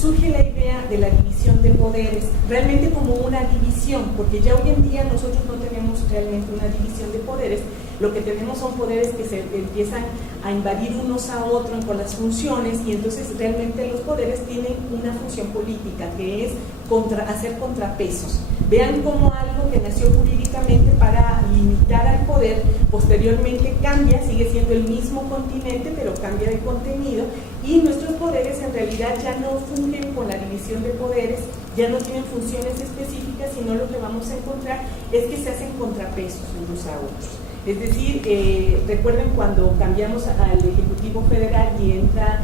surge la idea de la división de poderes, realmente como una división, porque ya hoy en día nosotros no tenemos realmente una división de poderes, lo que tenemos son poderes que se empiezan a invadir unos a otros con las funciones, y entonces realmente los poderes tienen una función política, que es hacer contrapesos. Vean cómo algo que nació jurídicamente para limitar al poder, posteriormente cambia, sigue siendo el mismo continente, pero cambia de contenido, y nuestros poderes en realidad ya no fungen con la división de poderes, ya no tienen funciones específicas, sino lo que vamos a encontrar es que se hacen contrapesos unos a otros. Es decir, recuerden cuando cambiamos al Ejecutivo Federal y entra,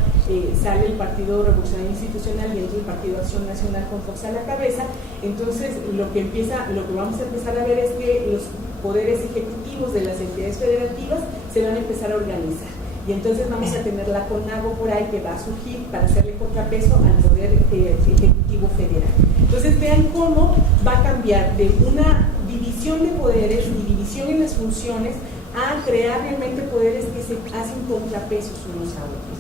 sale el Partido Revolucionario Institucional y entra el Partido Acción Nacional con Fox a la cabeza, entonces lo que vamos a empezar a ver es que los poderes ejecutivos de las entidades federativas se van a empezar a organizar. Y entonces vamos a tener la CONAGO por ahí que va a surgir para hacerle contrapeso al poder ejecutivo federal. Entonces vean cómo va a cambiar de una división de poderes y división en las funciones a crear realmente poderes que se hacen contrapesos unos a otros.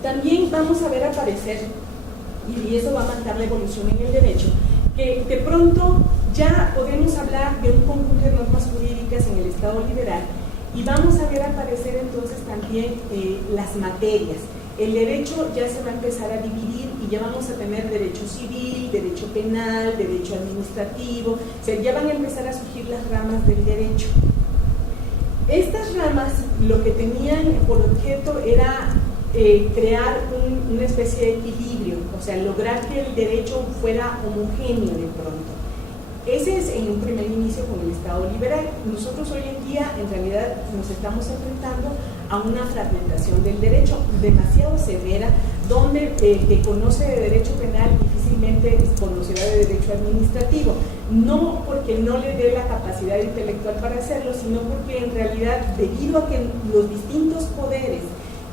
También vamos a ver aparecer, y eso va a marcar la evolución en el derecho, que de pronto ya podemos hablar de un conjunto de normas jurídicas en el Estado liberal, y vamos a ver aparecer entonces también las materias. El derecho ya se va a empezar a dividir y ya vamos a tener derecho civil, derecho penal, derecho administrativo, o sea, ya van a empezar a surgir las ramas del derecho. Estas ramas lo que tenían por objeto era crear una especie de equilibrio, o sea, lograr que el derecho fuera homogéneo de pronto. Ese es en un primer inicio con el Estado liberal. Nosotros hoy en día en realidad nos estamos enfrentando a una fragmentación del derecho demasiado severa, donde el que conoce de derecho penal difícilmente conocerá de derecho administrativo, no porque no le dé la capacidad intelectual para hacerlo, sino porque en realidad, debido a que los distintos poderes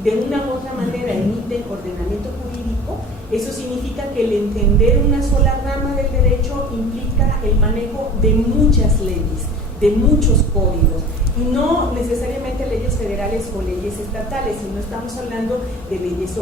de una u otra manera emiten ordenamiento jurídico, eso significa que el entender una sola rama del derecho implica el manejo de muchas leyes, de muchos códigos, y no necesariamente leyes federales o leyes estatales, sino estamos hablando de leyes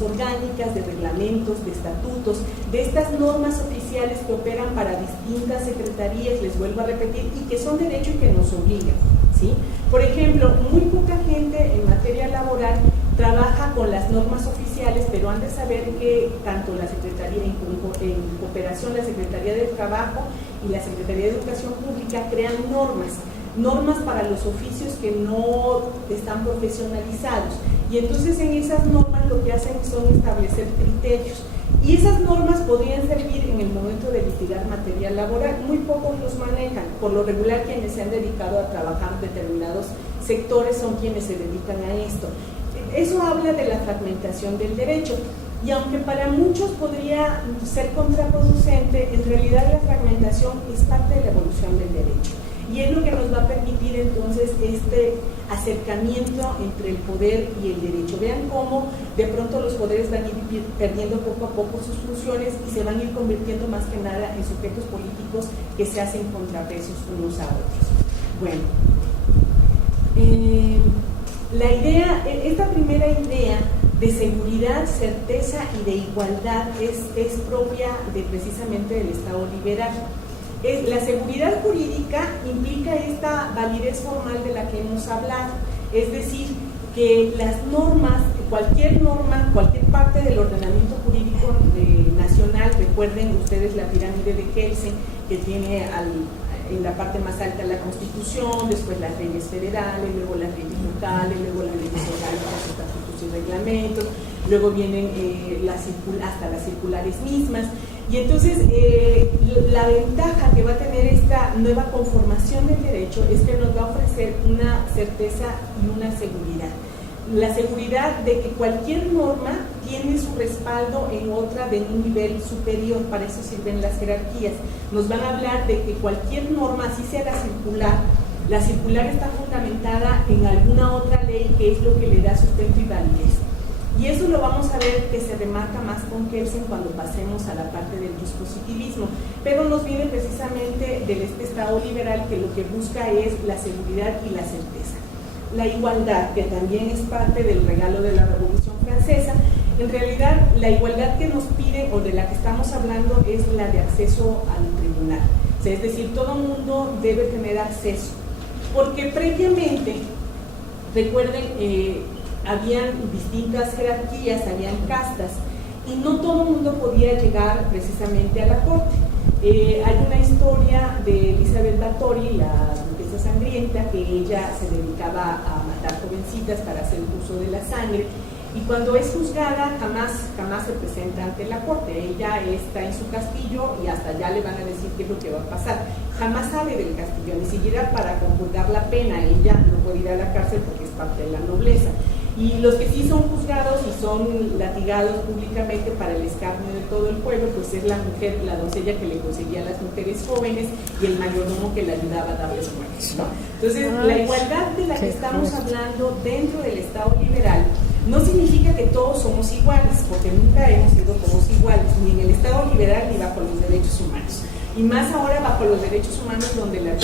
orgánicas, de reglamentos, de estatutos, de estas normas oficiales que operan para distintas secretarías, les vuelvo a repetir, y que son derecho y que nos obligan, ¿sí? Por ejemplo, muy poca gente en materia laboral trabaja con las normas oficiales, pero han de saber que tanto la Secretaría, en cooperación la Secretaría del Trabajo y la Secretaría de Educación Pública crean normas para los oficios que no están profesionalizados, y entonces en esas normas lo que hacen son establecer criterios, y esas normas podrían servir en el momento de litigar materia laboral. Muy pocos los manejan, por lo regular quienes se han dedicado a trabajar en determinados sectores son quienes se dedican a esto. Eso habla de la fragmentación del derecho, y aunque para muchos podría ser contraproducente, en realidad la fragmentación es parte de la evolución del derecho, y es lo que nos va a permitir entonces este acercamiento entre el poder y el derecho. Vean cómo de pronto los poderes van a ir perdiendo poco a poco sus funciones y se van a ir convirtiendo más que nada en sujetos políticos que se hacen contrapesos unos a otros. Bueno, la idea, esta primera idea de seguridad, certeza y de igualdad es propia de precisamente del Estado liberal. La seguridad jurídica implica esta validez formal de la que hemos hablado, es decir, que las normas, cualquier norma, cualquier parte del ordenamiento jurídico nacional, recuerden ustedes la pirámide de Kelsen, que tiene en la parte más alta la Constitución, después las leyes federales, luego las leyes locales, luego las leyes orgánicas, estatutos y reglamentos, luego vienen hasta las circulares mismas. Y entonces la ventaja que va a tener esta nueva conformación del derecho es que nos va a ofrecer una certeza y una seguridad. La seguridad de que cualquier norma tiene su respaldo en otra de un nivel superior, para eso sirven las jerarquías. Nos van a hablar de que cualquier norma, así sea la circular está fundamentada en alguna otra ley, que es lo que le da sustento y validez. Y eso lo vamos a ver que se remarca más con Kelsen cuando pasemos a la parte del dispositivismo, pero nos viene precisamente de este Estado liberal que lo que busca es la seguridad y la certeza. La igualdad, que también es parte del regalo de la Revolución Francesa, En realidad, la igualdad que nos pide o de la que estamos hablando es la de acceso al tribunal. O sea, es decir, todo mundo debe tener acceso. Porque previamente, recuerden, habían distintas jerarquías, habían castas, y no todo el mundo podía llegar precisamente a la corte. Hay una historia de Elizabeth Báthory, la duquesa sangrienta, que ella se dedicaba a matar jovencitas para hacer uso de la sangre, y cuando es juzgada jamás se presenta ante la corte. Ella está en su castillo y hasta allá le van a decir qué es lo que va a pasar. Jamás sale del castillo, ni siquiera para compurgar la pena. Ella no puede ir a la cárcel porque es parte de la nobleza. Y los que sí son juzgados y son latigados públicamente para el escarnio de todo el pueblo, pues es la mujer, la doncella que le conseguía a las mujeres jóvenes y el mayordomo que le ayudaba a darles muertes, ¿no? Entonces, la igualdad de la que estamos hablando dentro del Estado liberal no significa que todos somos iguales, porque nunca hemos sido todos iguales, ni en el Estado liberal ni bajo los derechos humanos. Y más ahora bajo los derechos humanos, donde la